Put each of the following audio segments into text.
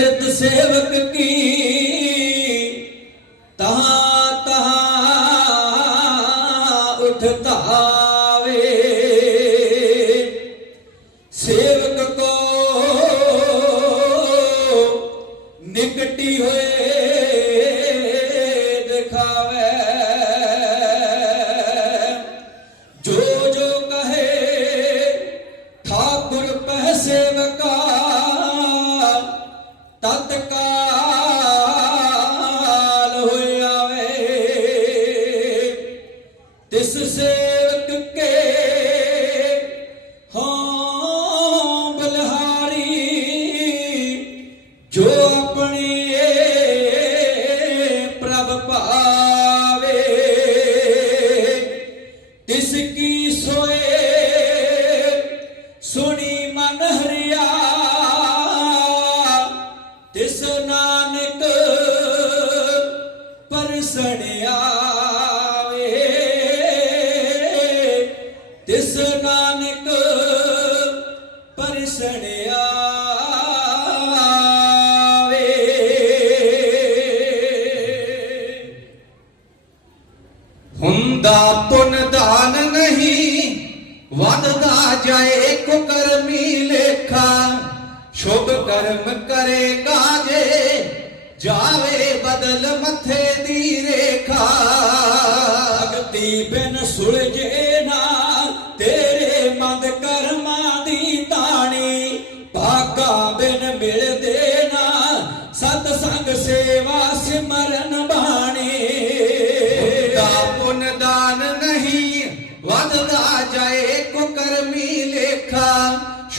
ਕਿਰਤ ਸੇਵਕ ਕੀ ਸੇਵਕ ਕੇ ਹਾਂ ਬਲਹਾਰੀ ਜੋ ਹੁੰਦਾ ਪੁੰਨ ਦਾਨ ਨਹੀਂ, ਵੱਧਦਾ ਜਾਏ ਕੁਕਰਮੀ ਲੇਖਾ। ਸ਼ੁਭ ਕਰਮ ਕਰੇ ਕਾਜੇ ਜਾਵੇ ਬਦਲ ਮੱਥੇ ਦੀ ਰੇਖਾ। ਭਗਤੀ ਬਿਨ ਸੁਲਝੇ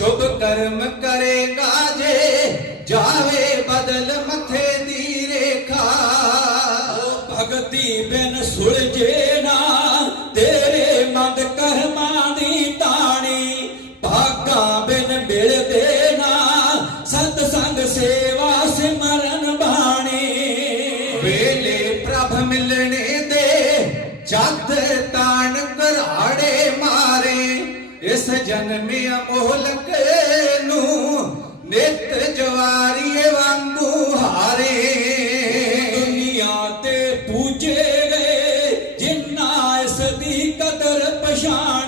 ਸ਼ੁਭ ਕਰਮ ਕਰੇ ਕਾਜੇ, ਜਾਵੇ ਬਦਲ ਮੱਥੇ ਦੀ ਰੇਖਾ। ਭਗਤੀ ਬਿਨ ਸੁਲਝੇ ਨਾ, ਤੇਰੇ ਮੰਦ ਕਰਮਾਂ ਦੀ ਤਾਣੀ। ਭਾਗਾ ਬਿਨ ਮਿਲਦੇ ਨਾ ਸਤ ਸੰਗ ਸੇਵਾ ਇਸ ਜਨਮ ਅਮੋਲਕ ਨੂੰ ਨਿਤ ਜਵਾਰੀਏ ਵਾਂਗੂ ਹਾਰੇ। ਦੁਨੀਆ ਤੇ ਪੂਜੇ ਗਏ ਜਿਨ੍ਹਾਂ ਇਸ ਦੀ ਕਦਰ ਪਛਾਣ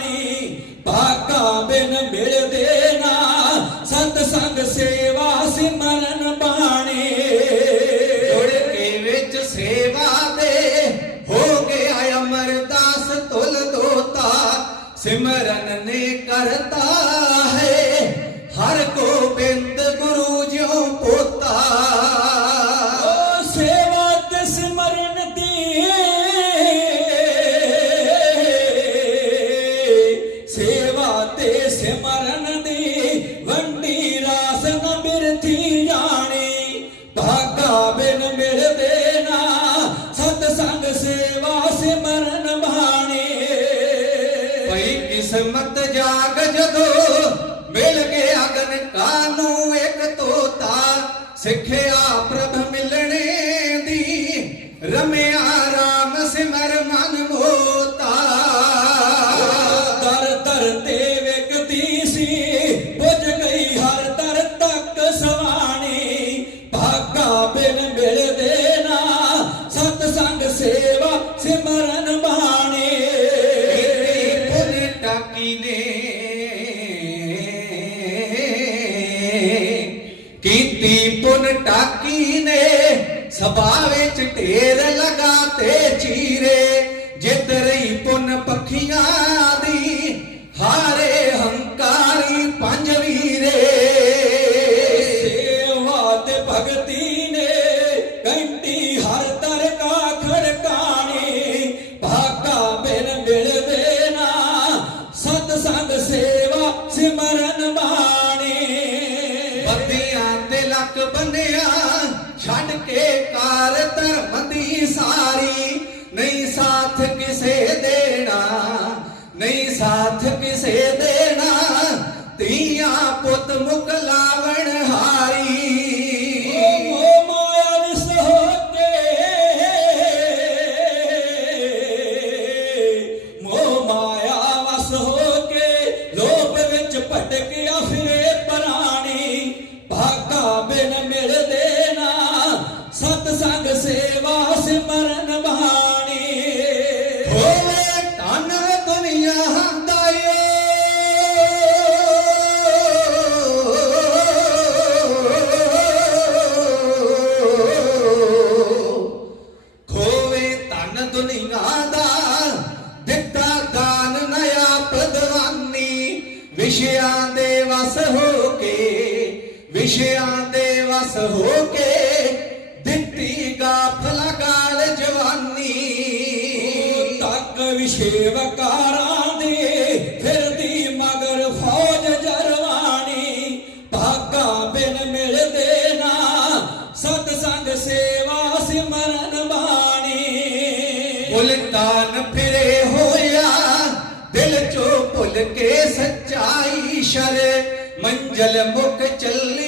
ਕਿਸਮਤ ਜਾਗ ਜਦੋਂ ਮਿਲ ਗਿਆ ਅਗਨ ਕਾਨੂੰ ਇੱਕ ਤੋਤਾ, ਸਿੱਖਿਆ ਪ੍ਰਭ ਮਿਲਣੇ ਦੀ ਰਮਿਆ ਰਾਮ ਸਿਮਰ ਮਨ ਟਾਕੀ ਨੇ ਸਭਾ ਵਿੱਚ ਢੇਰ ਲਗਾ ਤੇ ਚੀਰੇ। ਜਿੱਤ ਰਹੀ ਤੇ ਬੰਨਿਆ, ਛੱਡ ਕੇ ਕਾਰ ਧਰਮ ਦੀ ਸਾਰੀ। ਨਹੀਂ ਸਾਥ ਕਿਸੇ ਦੇਣਾ, ਨਹੀਂ ਸਾਥ ਕਿਸੇ ਦੇਣਾ। ਧੀਆਂ ਪੁੱਤ ਮੁਕਲਾਵਣ ਵਿਸ਼ਿਆਂ ਦੇ ਵਸ ਹੋ ਕੇ, ਦਿੱਤੀ ਗਾਫਲਾ ਗਾਲ ਜਵਾਨੀ। ਤੱਕ ਵਿਸ਼ੇਵਕਾਰਾਂ ਦੀ ਫਿਰਦੀ ਮਗਰ ਫੌਜ ਜਰਵਾਣੀ ਭਾਗਾ ਬਿਨ ਮਿਲਦੇ ਨਾ ਸਤ ਸੰਗ ਸੇਵਾ ਸਿਮਰਨ ਬਾਣੀ। ਮੁਲਤਾਨ ਫਿਰੇ ਦਿਲ ਚੋਂ ਭੁੱਲ ਕੇ ਸੱਚਾਈ ਸ਼ਰ ਮੰਜ਼ਲ ਮੁਕ ਚੱਲੇ